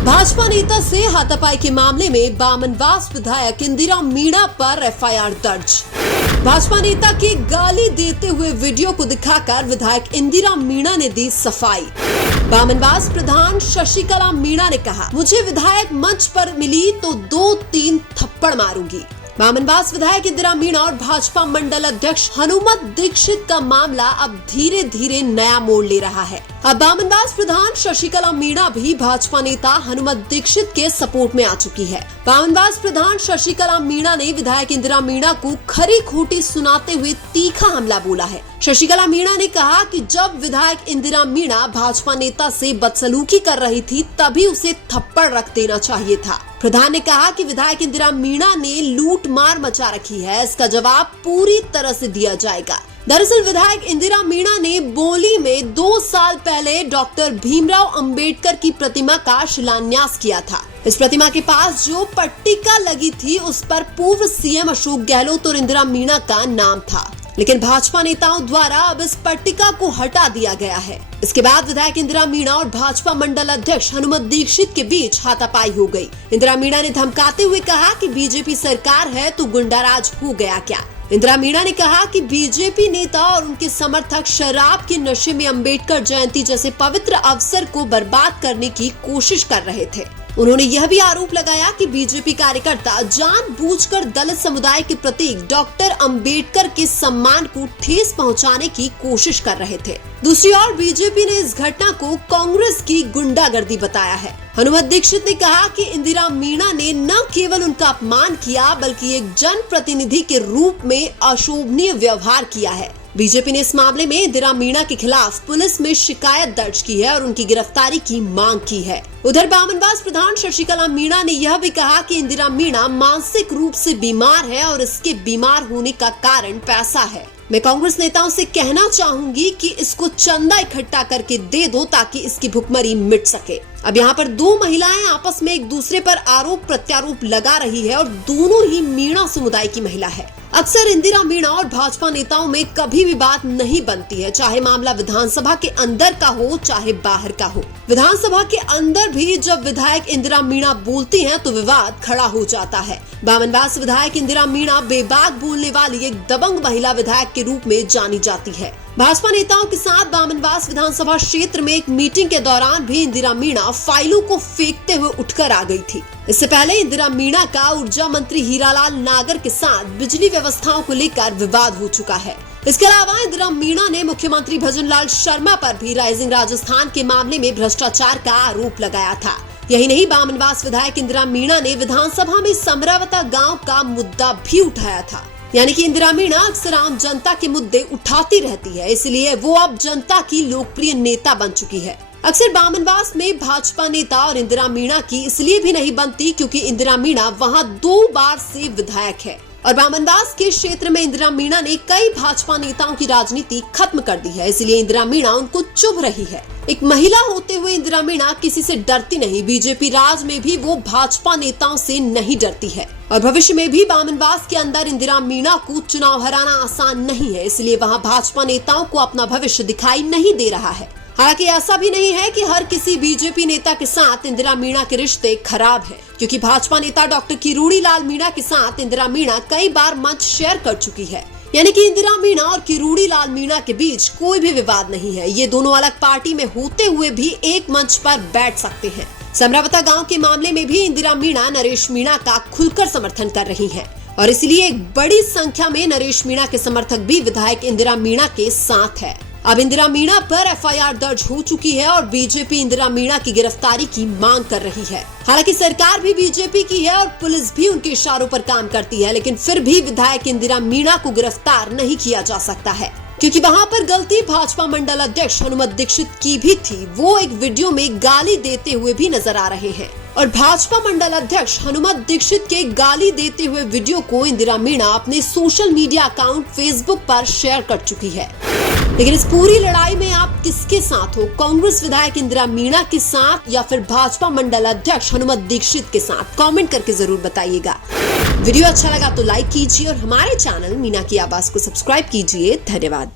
भाजपा नेता से हाथापाई के मामले में बामनवास विधायक इंदिरा मीणा पर एफआईआर दर्ज। भाजपा नेता की गाली देते हुए वीडियो को दिखाकर विधायक इंदिरा मीणा ने दी सफाई। बामनवास प्रधान शशिकला मीणा ने कहा, मुझे विधायक मंच पर मिली तो 2-3 थप्पड़ मारूंगी। बामनवास विधायक इंदिरा मीणा और भाजपा मंडल अध्यक्ष हनुमत दीक्षित का मामला अब धीरे धीरे नया मोड़ ले रहा है। अब बामनवास प्रधान शशिकला मीणा भी भाजपा नेता हनुमत दीक्षित के सपोर्ट में आ चुकी है। बामनवास प्रधान शशिकला मीणा ने विधायक इंदिरा मीणा को खरी खोटी सुनाते हुए तीखा हमला बोला है। शशिकला मीणा ने कहा कि जब विधायक इंदिरा मीणा भाजपा नेता से बदसलूकी कर रही थी तभी उसे थप्पड़ रख देना चाहिए था। प्रधान ने कहा कि विधायक इंदिरा मीणा ने लूट मार मचा रखी है, इसका जवाब पूरी तरह से दिया जाएगा। दरअसल विधायक इंदिरा मीणा ने बोली में 2 साल पहले डॉक्टर भीमराव अंबेडकर की प्रतिमा का शिलान्यास किया था। इस प्रतिमा के पास जो पट्टिका लगी थी उस पर पूर्व सीएम अशोक गहलोत और इंदिरा मीणा का नाम था, लेकिन भाजपा नेताओं द्वारा अब इस पट्टिका को हटा दिया गया है। इसके बाद विधायक इंदिरा मीणा और भाजपा मंडल अध्यक्ष हनुमत दीक्षित के बीच हाथापाई हो गई। इंदिरा मीणा ने धमकाते हुए कहा कि बीजेपी सरकार है तो गुंडाराज हो गया क्या। इंदिरा मीणा ने कहा कि बीजेपी नेता और उनके समर्थक शराब के नशे में अंबेडकर जयंती जैसे पवित्र अवसर को बर्बाद करने की कोशिश कर रहे थे। उन्होंने यह भी आरोप लगाया कि बीजेपी कार्यकर्ता जानबूझकर दलित समुदाय के प्रतीक डॉक्टर अंबेडकर के सम्मान को ठेस पहुंचाने की कोशिश कर रहे थे। दूसरी ओर बीजेपी ने इस घटना को कांग्रेस की गुंडागर्दी बताया है। हनुमत दीक्षित ने कहा कि इंदिरा मीणा ने न केवल उनका अपमान किया बल्कि एक जनप्रतिनिधि के रूप में अशोभनीय व्यवहार किया है। बीजेपी ने इस मामले में इंदिरा मीणा के खिलाफ पुलिस में शिकायत दर्ज की है और उनकी गिरफ्तारी की मांग की है। उधर बामनवास प्रधान शशिकला मीणा ने यह भी कहा कि इंदिरा मीणा मानसिक रूप से बीमार है और इसके बीमार होने का कारण पैसा है। मैं कांग्रेस नेताओं से कहना चाहूंगी कि इसको चंदा इकट्ठा करके दे दो ताकि इसकी भुखमरी मिट सके। अब यहाँ पर 2 महिलाएं आपस में एक दूसरे पर आरोप प्रत्यारोप लगा रही है और दोनों ही मीणा समुदाय की महिला है। अक्सर इंदिरा मीणा और भाजपा नेताओं में कभी भी बात नहीं बनती है, चाहे मामला विधानसभा के अंदर का हो चाहे बाहर का हो। विधानसभा के अंदर भी जब विधायक इंदिरा मीणा बोलती हैं तो विवाद खड़ा हो जाता है। बामनवास विधायक इंदिरा मीणा बेबाक बोलने वाली एक दबंग महिला विधायक के रूप में जानी जाती है। भाजपा नेताओं के साथ बामनवास विधानसभा क्षेत्र में एक मीटिंग के दौरान भी इंदिरा मीणा फाइलों को फेंकते हुए उठकर आ गई थी। इससे पहले इंदिरा मीणा का ऊर्जा मंत्री हीरालाल नागर के साथ बिजली व्यवस्थाओं को लेकर विवाद हो चुका है। इसके अलावा इंदिरा मीणा ने मुख्यमंत्री भजनलाल शर्मा पर भी राइजिंग राजस्थान के मामले में भ्रष्टाचार का आरोप लगाया था। यही नहीं, बामनवास विधायक इंदिरा मीणा ने विधानसभा में समरावता गाँव का मुद्दा भी उठाया था। यानी कि इंदिरा मीणा अक्सर आम जनता के मुद्दे उठाती रहती है, इसलिए वो अब जनता की लोकप्रिय नेता बन चुकी है। अक्सर बामनवास में भाजपा नेता और इंदिरा मीणा की इसलिए भी नहीं बनती क्योंकि इंदिरा मीणा वहां 2 बार से विधायक है और बामनवास के क्षेत्र में इंदिरा मीणा ने कई भाजपा नेताओं की राजनीति खत्म कर दी है, इसलिए इंदिरा मीणा उनको चुभ रही है। एक महिला होते हुए इंदिरा मीणा किसी से डरती नहीं। बीजेपी राज में भी वो भाजपा नेताओं से नहीं डरती है और भविष्य में भी बामनवास के अंदर इंदिरा मीणा को चुनाव हराना आसान नहीं है, इसलिए वहां भाजपा नेताओं को अपना भविष्य दिखाई नहीं दे रहा है। हालांकि ऐसा भी नहीं है कि हर किसी बीजेपी नेता के साथ इंदिरा मीणा के रिश्ते खराब हैं, क्योंकि भाजपा नेता डॉक्टर किरोड़ी लाल मीणा के साथ इंदिरा मीणा कई बार मंच शेयर कर चुकी है। यानी कि इंदिरा मीणा और किरोड़ी लाल मीणा के बीच कोई भी विवाद नहीं है। ये दोनों अलग पार्टी में होते हुए भी एक मंच पर बैठ सकते हैं। समरावता गांव के मामले में भी इंदिरा मीणा नरेश मीणा का खुलकर समर्थन कर रही हैं और इसलिए एक बड़ी संख्या में नरेश मीणा के समर्थक भी विधायक इंदिरा मीणा के साथ है। अब इंदिरा मीणा पर एफआईआर दर्ज हो चुकी है और बीजेपी इंदिरा मीणा की गिरफ्तारी की मांग कर रही है। हालांकि सरकार भी बीजेपी की है और पुलिस भी उनके इशारों पर काम करती है, लेकिन फिर भी विधायक इंदिरा मीणा को गिरफ्तार नहीं किया जा सकता है, क्योंकि वहां पर गलती भाजपा मंडल अध्यक्ष हनुमत दीक्षित की भी थी। वो एक वीडियो में गाली देते हुए भी नजर आ रहे हैं और भाजपा मंडल अध्यक्ष हनुमत दीक्षित के गाली देते हुए वीडियो को इंदिरा मीणा अपने सोशल मीडिया अकाउंट फेसबुक पर शेयर कर चुकी है। लेकिन इस पूरी लड़ाई में आप किसके साथ हो? कांग्रेस विधायक इंदिरा मीणा के साथ या फिर भाजपा मंडल अध्यक्ष हनुमत दीक्षित के साथ? कमेंट करके जरूर बताइएगा। वीडियो अच्छा लगा तो लाइक कीजिए और हमारे चैनल मीना की आवाज को सब्सक्राइब कीजिए। धन्यवाद।